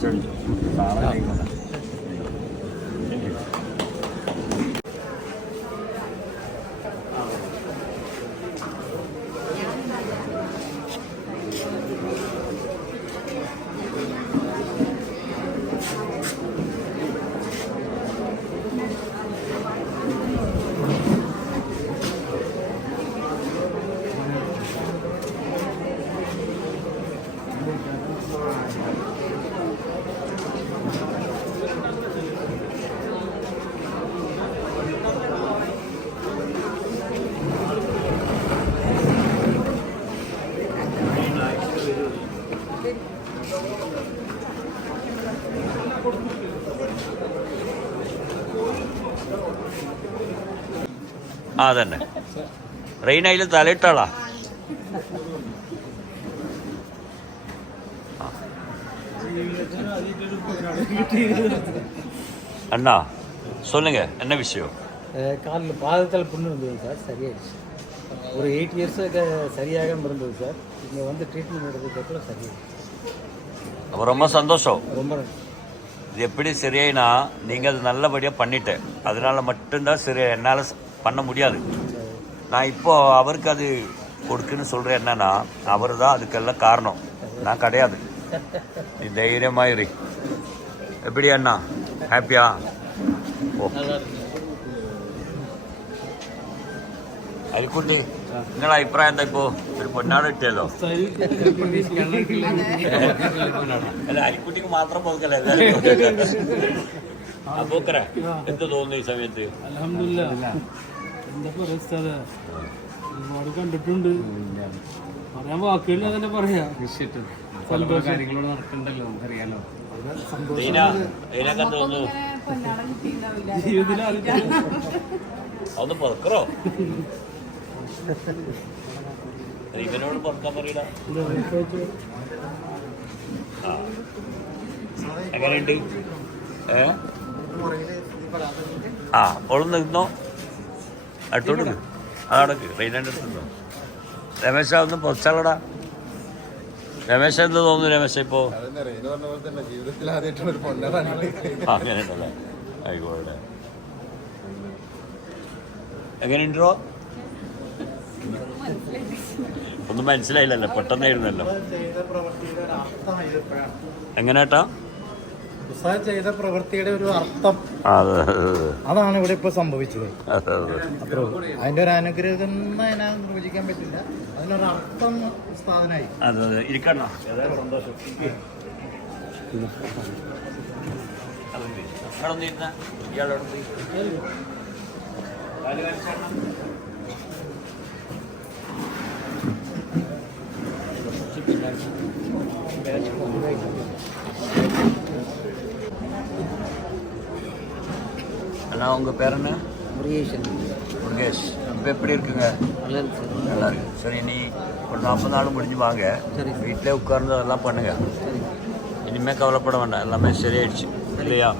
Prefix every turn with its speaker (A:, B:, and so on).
A: Thank you. ആ തന്നെ rain അതിൽ തലയിട്ടാളാ. அண்ணா சொல்லுங்க என்ன விஷயம்?
B: காலில் பாதத்தில் புண்ணு இருந்தது சார் சரியாயிடுச்சு. ஒரு எயிட் இயர்ஸுக்கு சரியாகாமல் இருந்தது சார். இங்கே வந்து ட்ரீட்மெண்ட் எடுத்ததுக்கப்புறம் சரியாயிடுச்சு.
A: ரொம்ப சந்தோஷம்.
B: ரொம்ப.
A: இது எப்படி சரியாயினா நீங்கள் அது நல்லபடியாக பண்ணிட்டேன் அதனால மட்டும்தான் சரி என்னால் பண்ண முடியாது. நான் இப்போ அவருக்கு அது கொடுக்குன்னு சொல்கிறேன் என்னன்னா அவர் தான் அதுக்கெல்லாம் காரணம். நான் கிடையாது. நீ தைரியமாயிரு எப்படி அண்ணா ഹാപ്പിയാ ഓ അരിക്കുട്ടി നിങ്ങളെ അഭിപ്രായം എന്താ ഇപ്പോ ഒരു പൊന്നാട് കിട്ടിയല്ലോ അല്ല അരിക്കുട്ടിക്ക് മാത്രം പോകല്ലേ പോക്കറ എന്ത് തോന്നുന്നു ഈ സമയത്ത്
C: അലഹമില്ല എന്താ പറയാ ഉസ്താദെ ഒരുപാട് കണ്ടിട്ടുണ്ട് പറയാൻ വാക്കുകളിൽ തന്നെ പറയാ കാര്യങ്ങളോട് നടക്കണ്ടല്ലോ നമുക്കറിയാലോ.
A: ഒന്ന് പൊറക്കറോ? ഇവനോട് പൊറക്കാൻ പറയില്ല. എങ്ങനെയുണ്ട്? ഏ? ആ ഓളൊന്ന് നിന്നോ? അടുത്തോട്ട്. അതടക്ക് റെയിനാന്റെ അടുത്ത് നിന്നോ. രമേശ ഒന്ന് പൊച്ചാളടാ രമേശ എന്ത് തോന്നുന്നു രമേശ് ഇപ്പോ?
D: ജീവിതത്തിൽ ആദ്യമായിട്ടാണ് ഒരു
A: ആയിക്കോട്ടെ. എങ്ങനെയുണ്ടോ ഒന്നും മനസ്സിലായില്ലല്ലോ പെട്ടെന്നായിരുന്നല്ലോ.
B: ചെയ്ത പ്രവൃത്തിയുടെ ഒരു അർത്ഥം ഇതിപ്പോഴാണ്
D: എങ്ങനെയാട്ടാ
B: ഉസ്താദ് ചെയ്ത പ്രവൃത്തിയുടെ ഒരു അർത്ഥം.
A: അതെ. അതെ
B: അതാണ് ഇവിടെ ഇപ്പൊ സംഭവിച്ചത്.
A: അതെ അതെ.
B: അത്രേ ഉള്ളൂ. അതിന്റെ ഒരു അനുഗ്രഹം എന്ന് അതിനെ നിർവചിക്കാൻ പറ്റില്ല. അതിനൊരു അർത്ഥം ഉസ്താദിനായി.
A: സന്തോഷം? ഇവിടെ அண்ணா உங்க பேர் என்ன?
B: முருகேசன்.
A: முருகேஷ். இப்போ எப்படி இருக்குங்க?
B: நல்லா இருக்கு சார்
A: நல்லா இருக்கு சரி நீ ஒரு நாற்பது நாள் முடிஞ்சு வாங்க.
B: சரி.
A: வீட்டிலே உட்கார்ந்து அதெல்லாம் பண்ணுங்க.
B: சரி.
A: இனிமே கவலைப்பட வேண்டாம். எல்லாமே சரியாயிடுச்சு. இல்லையா?